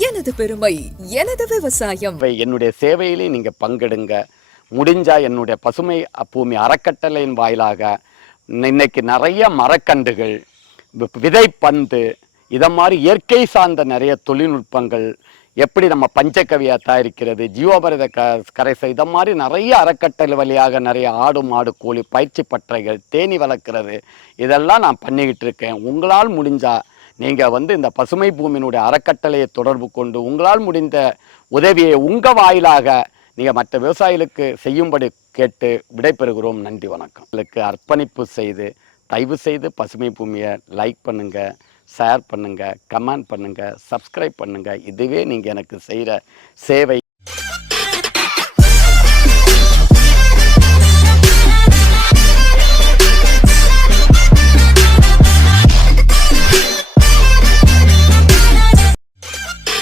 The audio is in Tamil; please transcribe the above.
எனது பெருமை எனது விவசாயம். என்னுடைய சேவையிலே நீங்கள் பங்கெடுங்க. முடிஞ்சா என்னுடைய பசுமை பூமி அறக்கட்டளையின் வாயிலாக இன்னைக்கு நிறைய மரக்கன்றுகள் விதை பந்து இதை மாதிரி இயற்கை சார்ந்த நிறைய தொழில்நுட்பங்கள் எப்படி நம்ம பஞ்சகவியா தயாரிக்கிறது ஜீவாபரத க கரைசை இதை மாதிரி நிறைய அறக்கட்டளை வழியாக நிறைய ஆடு மாடு கோழி பயிற்சி பட்டறைகள் தேனி வளர்க்குறது இதெல்லாம் நான் பண்ணிக்கிட்டு இருக்கேன். உங்களால் முடிஞ்சால் நீங்கள் வந்து இந்த பசுமை பூமியினுடைய அறக்கட்டளையை தொடர்பு கொண்டு உங்களால் முடிந்த உதவியை உங்கள் வாயிலாக நீங்கள் மற்ற விவசாயிகளுக்கு செய்யும்படி கேட்டு விடைபெறுகிறோம். நன்றி வணக்கம். உங்களுக்கு அர்ப்பணிப்பு செய்து தயவு செய்து பசுமை பூமியை லைக் பண்ணுங்கள் ஷேர் பண்ணுங்கள் கமெண்ட் பண்ணுங்கள் சப்ஸ்கிரைப் பண்ணுங்கள் இதுவே நீங்கள் எனக்கு செய்கிற சேவை.